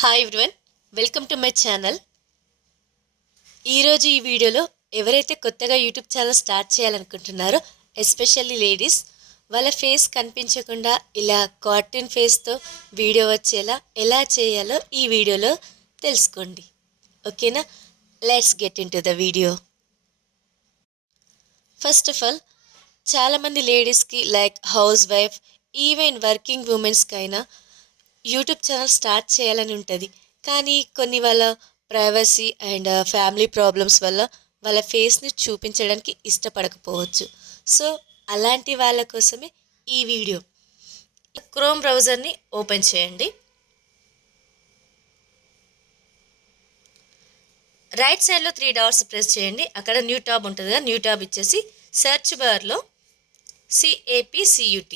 Hi everyone, welcome to my channel. ఈరోజు ఈ వీడియోలో ఎవరైతే కొత్తగా యూట్యూబ్ ఛానల్ స్టార్ట్ చేయాలనుకుంటున్నారో, ఎస్పెషల్లీ లేడీస్, వాళ్ళ ఫేస్ కనిపించకుండా ఇలా కార్టూన్ ఫేస్తో వీడియో వచ్చేలా ఎలా చేయాలో ఈ వీడియోలో తెలుసుకోండి. ఓకేనా? Let's get into the video. First of all, చాలామంది లేడీస్కి like housewife, even working ఉమెన్స్కైనా యూట్యూబ్ ఛానల్ స్టార్ట్ చేయాలని ఉంటుంది. కానీ కొన్ని వాళ్ళ ప్రైవసీ అండ్ ఫ్యామిలీ ప్రాబ్లమ్స్ వల్ల వాళ్ళ ఫేస్ని చూపించడానికి ఇష్టపడకపోవచ్చు. సో అలాంటి వాళ్ళ కోసమే ఈ వీడియో. క్రోమ్ బ్రౌజర్ని ఓపెన్ చేయండి. రైట్ సైడ్లో 3 డాట్స్ ప్రెస్ చేయండి. అక్కడ న్యూ టాబ్ ఉంటుంది కదా, న్యూ టాబ్ ఇచ్చేసి సెర్చ్ బార్లో CAPCUT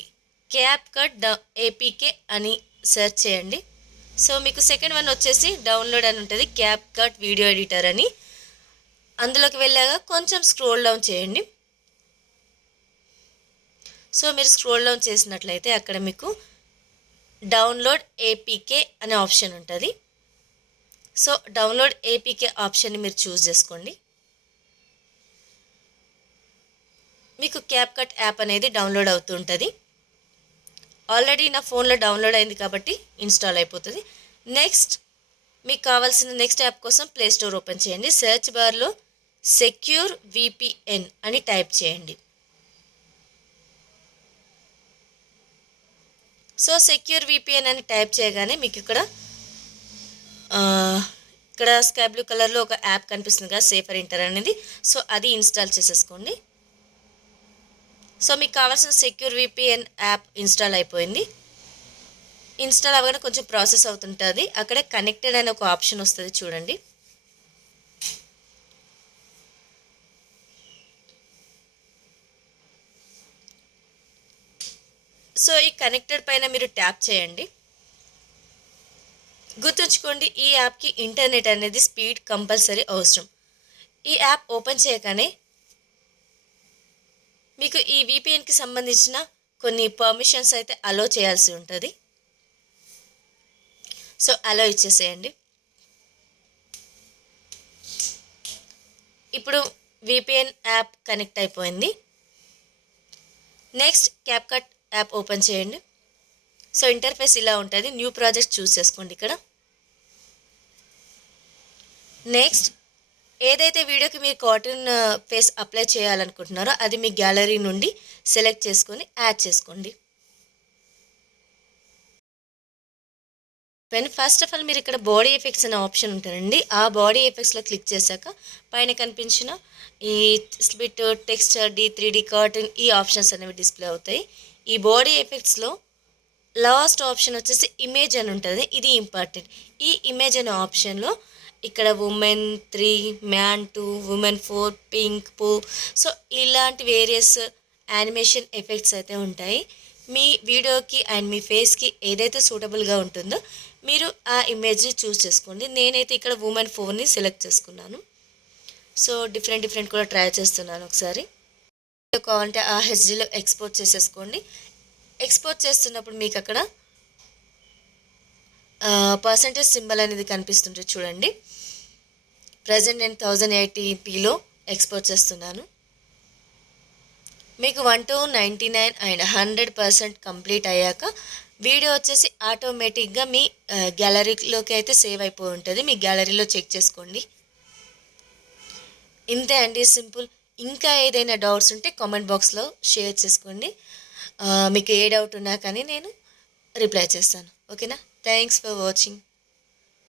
క్యాప్ కట్ APK అని సెర్చ్ చేయండి. సో మీకు సెకండ్ వన్ వచ్చేసి డౌన్లోడ్ అని ఉంటుంది, క్యాప్ కట్ వీడియో ఎడిటర్ అని. అందులోకి వెళ్ళాక కొంచెం స్క్రోల్ డౌన్ చేయండి. సో మీరు స్క్రోల్ డౌన్ చేసినట్లయితే అక్కడ మీకు డౌన్లోడ్ APK అనే ఆప్షన్ ఉంటుంది. సో డౌన్లోడ్ APK ఆప్షన్ని మీరు చూస్ చేసుకోండి. మీకు క్యాప్ కట్ యాప్ అనేది డౌన్లోడ్ అవుతుంటుంది. ఆల్రెడీ నా ఫోన్లో డౌన్లోడ్ అయింది కాబట్టి ఇన్స్టాల్ అయిపోతుంది. నెక్స్ట్ మీకు కావాల్సిన నెక్స్ట్ యాప్ కోసం ప్లే స్టోర్ ఓపెన్ చేయండి. సెర్చ్ బార్లో సెక్యూర్ VPN అని టైప్ చేయండి. సో సెక్యూర్ VPN అని టైప్ చేయగానే మీకు ఇక్కడ స్కై బ్లూ కలర్లో ఒక యాప్ కనిపిస్తుంది కదా, సేఫర్ ఇంటర్ అనేది. సో అది ఇన్స్టాల్ చేసేసుకోండి. సో మీకు కావాల్సిన సెక్యూర్ VPN యాప్ ఇన్స్టాల్ అయిపోయింది. ఇన్స్టాల్ అవ్వగానే కొంచెం ప్రాసెస్ అవుతుంటుంది. అక్కడే కనెక్టెడ్ అనే ఒక ఆప్షన్ వస్తుంది, చూడండి. సో ఈ కనెక్టెడ్ పైన మీరు ట్యాప్ చేయండి. గుర్తుంచుకోండి, ఈ యాప్కి ఇంటర్నెట్ అనేది స్పీడ్ కంపల్సరీ అవసరం. ఈ యాప్ ఓపెన్ చేయగానే మీకు ఈ VPNకి సంబంధించిన కొన్ని పర్మిషన్స్ అయితే అలో చేయాల్సి ఉంటుంది. సో అలో ఇచ్చేసేయండి. ఇప్పుడు VPN యాప్ కనెక్ట్ అయిపోయింది. నెక్స్ట్ క్యాప్కట్ యాప్ ఓపెన్ చేయండి. సో ఇంటర్ఫేస్ ఇలా ఉంటుంది. న్యూ ప్రాజెక్ట్ చూస్ చేసుకోండి ఇక్కడ. నెక్స్ట్ ఏదైతే వీడియోకి మీరు కార్టూన్ ఫేస్ అప్లై చేయాలనుకుంటున్నారో అది మీ గ్యాలరీ నుండి సెలెక్ట్ చేసుకొని యాడ్ చేసుకోండి. ఫస్ట్ ఆఫ్ ఆల్ మీరు ఇక్కడ బాడీ ఎఫెక్ట్స్ అనే ఆప్షన్ ఉంటుందండి. ఆ బాడీ ఎఫెక్ట్స్లో క్లిక్ చేశాక పైన కనిపించిన ఈ స్ప్లిట్, టెక్స్చర్, D3D, కార్టూన్, ఈ ఆప్షన్స్ అనేవి డిస్ప్లే అవుతాయి. ఈ బాడీ ఎఫెక్ట్స్లో లాస్ట్ ఆప్షన్ వచ్చేసి ఇమేజ్ అని ఉంటుంది. ఇది ఇంపార్టెంట్. ఈ ఇమేజ్ అనే ఆప్షన్లో ఇక్కడ ఉమెన్ 3, మ్యాన్ 2, ఉమెన్ 4, పింక్, పూ, సో ఇలాంటి వేరియస్ యానిమేషన్ ఎఫెక్ట్స్ అయితే ఉంటాయి. మీ వీడియోకి అండ్ మీ ఫేస్కి ఏదైతే సూటబుల్గా ఉంటుందో మీరు ఆ ఇమేజ్ని చూస్ చేసుకోండి. నేనైతే ఇక్కడ ఉమెన్ 4ని సెలెక్ట్ చేసుకున్నాను. సో డిఫరెంట్ కూడా ట్రై చేస్తున్నాను. ఒకసారి కావాలంటే ఆ HDలో ఎక్స్పోర్ట్ చేసేసుకోండి. ఎక్స్పోర్ట్ చేస్తున్నప్పుడు మీకు అక్కడ పర్సంటేజ్ సింబల్ అనేది కనిపిస్తుంటుంది, చూడండి. ప్రజెంట్ నేను 1080pలో ఎక్స్పోర్ట్ చేస్తున్నాను. మీకు 1 to 99 అండ్ 100% కంప్లీట్ అయ్యాక వీడియో వచ్చేసి ఆటోమేటిక్గా మీ గ్యాలరీలోకి అయితే సేవ్ అయిపోయి ఉంటుంది. మీ గ్యాలరీలో చెక్ చేసుకోండి. ఇంతే అండి, సింపుల్. ఇంకా ఏదైనా డౌట్స్ ఉంటే కామెంట్ బాక్స్లో షేర్ చేసుకోండి. మీకు ఏ డౌట్ ఉన్నా కానీ నేను రిప్లై చేస్తాను. ఓకేనా? Thanks for watching.